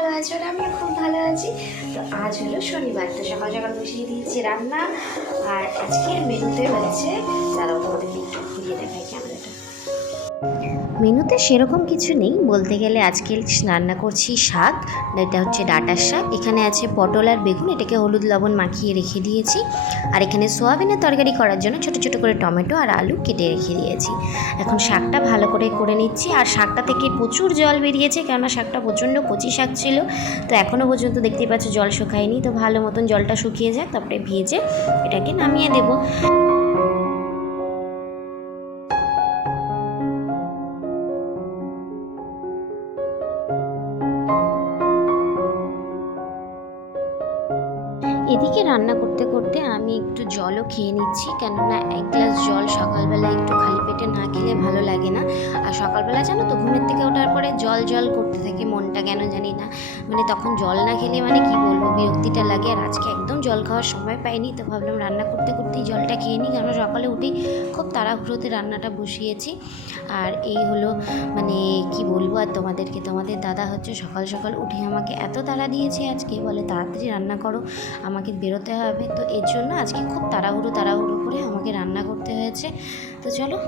ভালো আছো আর আমিও খুব ভালো আছি। তো আজ হলো শনিবার, তো সকাল সকাল বসিয়ে দিয়েছি রান্না। আর আজকের মেনুতে হয়েছে, দাঁড়াও তোমাদেরকে একটু ঘুরিয়ে দেখাই ক্যামেরাটা। মেনুতে সেরকম কিছু নেই বলতে গেলে, আজকে রান্না করছি শাক। এটা হচ্ছে ডাঁটার শাক। এখানে আছে পটল আর বেগুন, এটাকে হলুদ লবণ মাখিয়ে রেখে দিয়েছি। আর এখানে সোয়াবিনের তরকারি করার জন্য ছোট ছোট করে টমেটো আর আলু কেটে রেখে দিয়েছি। এখন শাকটা ভালো করে নিচ্ছি। আর শাকটা থেকে প্রচুর জল বেরিয়েছে, কেননা শাকটা প্রচণ্ড কচি শাক ছিল। তো এখনও পর্যন্ত দেখতেই পাচ্ছ জল শুকায়নি। তো ভালো মতন জলটা শুকিয়ে যাক, তারপরে ভেজে এটাকে নামিয়ে দেবো। এদিকে রান্না করতে করতে আমি একটু জলও খেয়ে নিচ্ছি, কেননা এক গ্লাস জল সকালবেলা একটু খালি পেটে না খেলে ভালো লাগে না। আর সকালবেলা জানো তো, ঘুমের থেকে ওঠার পরে জল জল করতে থাকে মনটা, কেন জানি না। মানে তখন জল না খেলে মানে কি বলবো, বিরক্তিটা লাগে। আর আজকে একদম জল খাওয়ার সময় পাইনি, তো ভাবলাম রান্না করতে করতেই জলটা খেয়ে নিই, কারণ সকালে উঠেই খুব তাড়াহুড়োতে রান্নাটা বসিয়েছি। আর এই হলো মানে কি বলবো আর তোমাদেরকে, তোমাদের দাদা হচ্ছে সকাল সকাল উঠে আমাকে এত তাড়া দিয়েছে আজকে, বলে তাড়াতাড়ি রান্না করো, আমাকে বেরোতে হবে। তো এর জন্য আজকে খুব তাড়াহুড়ো করে আমাকে রান্না করতে হয়েছে। তো চলো।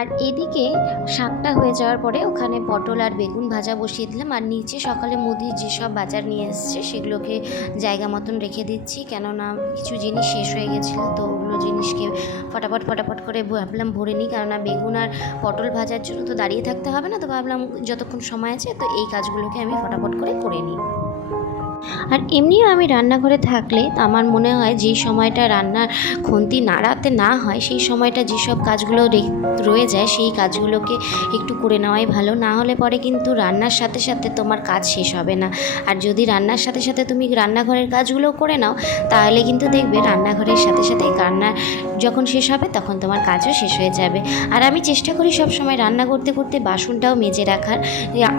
আর এদিকে শাকটা হয়ে যাওয়ার পরে ওখানে পটল আর বেগুন ভাজা বসিয়ে দিলাম। আর নিচে সকালে মুদির যেসব বাজার নিয়ে এসছে সেগুলোকে জায়গা মতন রেখে দিচ্ছি, কেননা কিছু জিনিস শেষ হয়ে গেছিলো। তো ওগুলো জিনিসকে ফটাফট করে ভাবলাম ভরে নিই, কেননা বেগুন আর পটল ভাজার জন্য তো দাঁড়িয়ে থাকতে হবে না। তো ভাবলাম যতক্ষণ সময় আছে, তো এই কাজগুলোকে আমি ফটাফট করে নিই। আর এমনিও আমি রান্নাঘরে থাকলে আমার মনে হয় যে সময়টা রান্নার খুন্তি নাড়াতে না হয়, সেই সময়টা যেসব কাজগুলো রয়ে যায় সেই কাজগুলোকে একটু করে নেওয়াই ভালো। না হলে পরে কিন্তু রান্নার সাথে সাথে তোমার কাজ শেষ হবে না। আর যদি রান্নার সাথে সাথে তুমি রান্নাঘরের কাজগুলো করে নাও, তাহলে কিন্তু দেখবে রান্নাঘরের সাথে সাথে রান্না যখন শেষ হবে তখন তোমার কাজও শেষ হয়ে যাবে। আর আমি চেষ্টা করি সব সময় রান্না করতে করতে বাসনটাও মেজে রাখার।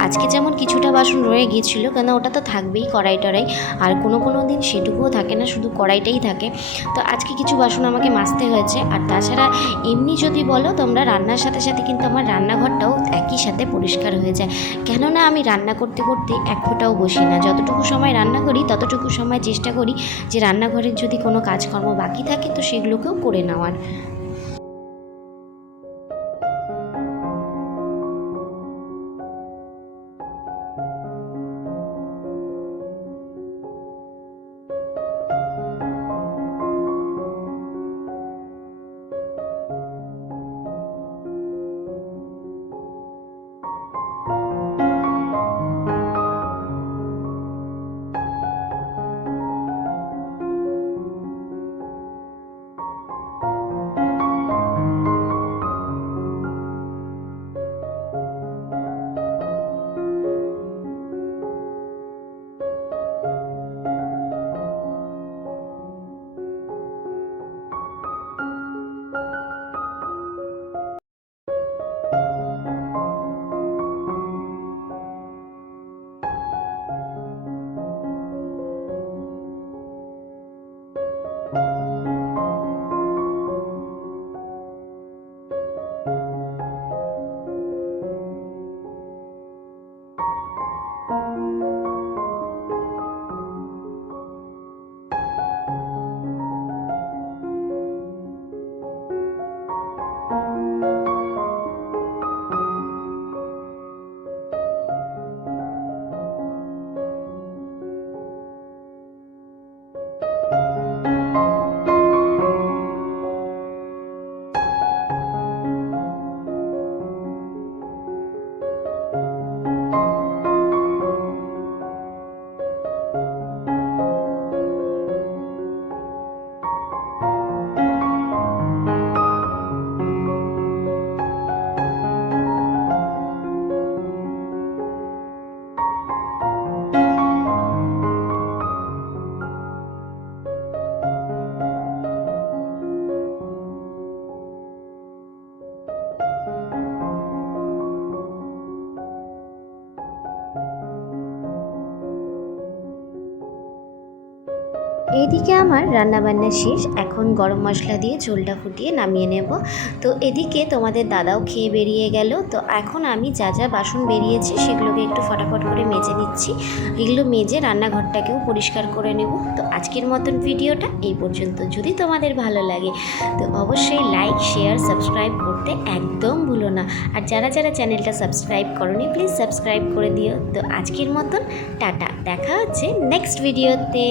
আজকে যেমন কিছুটা বাসন রয়ে গিয়েছিলো, কেন ওটা তো থাকবেই, কড়াই টড়াই। আর কোনো দিন সেটুকুও থাকে না, শুধু কড়াইটাই থাকে। তো আজকে কিছু বাসন আমাকে মাজতে হয়েছে। আর তাছাড়া এমনি যদি বলো তোমরা, রান্নার সাথে সাথে কিন্তু আমার রান্নাঘরটাও একই সাথে পরিষ্কার হয়ে যায়। কেননা আমি রান্না করতে করতে এক ফোঁটাও বসি না। যতটুকু সময় রান্না করি ততটুকু সময় চেষ্টা করি যে রান্নাঘরের যদি কোনো কাজকর্ম বাকি থাকে তো সেগুলোকেও করে নেওয়ার। এদিকে আমার রান্নাবান্না শেষ, এখন গরম মশলা দিয়ে ঝোলটা ফুটিয়ে নামিয়ে নেব। তো এদিকে তোমাদের দাদাও খেয়ে বেরিয়ে গেল। তো এখন আমি যা যা বাসন বেরিয়েছে সেগুলোকে একটু ফটাফট করে মেজে নিচ্ছি। এগুলো মেজে রান্নাঘরটাকেও পরিষ্কার করে নেব। তো আজকের মতন ভিডিওটা এই পর্যন্ত। যদি তোমাদের ভালো লাগে তো অবশ্যই লাইক, শেয়ার, সাবস্ক্রাইব করতে একদম ভুলো না। আর যারা যারা চ্যানেলটা সাবস্ক্রাইব করোনি প্লিজ সাবস্ক্রাইব করে দিও। তো আজকের মতন টাটা, দেখা হচ্ছে নেক্সট ভিডিওতে।